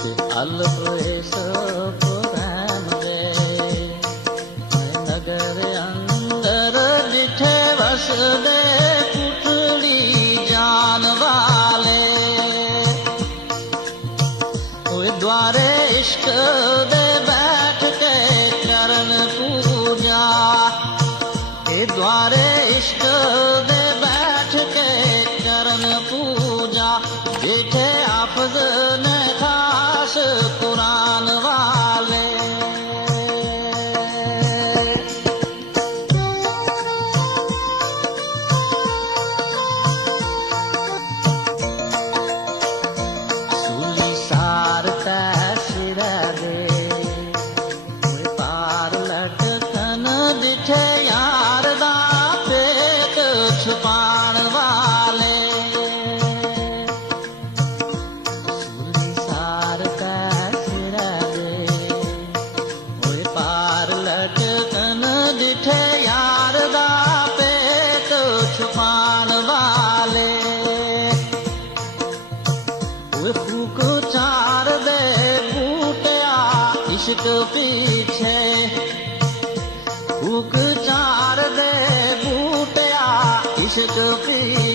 ते अल्पेश प्रेम दे नगर अंदर डिठे वस दे पुतली जान वाले द्वारे इश्क दे बैठ के करन पूजा द्वारे इश्क दे बैठ के करन पूजा जेठे हाफिज ने खास कुरान वाले सूली सार तैसिर दे पार लटकन दिठे यार दा पेट छुपाण वाले सूली सार तैसिर दे पार लटकन दिठे यार दा पेट छुपाण वाले फूक चार दे बूटिया इश्क पीछे फूक चार दे बूटिया इश्क पीछे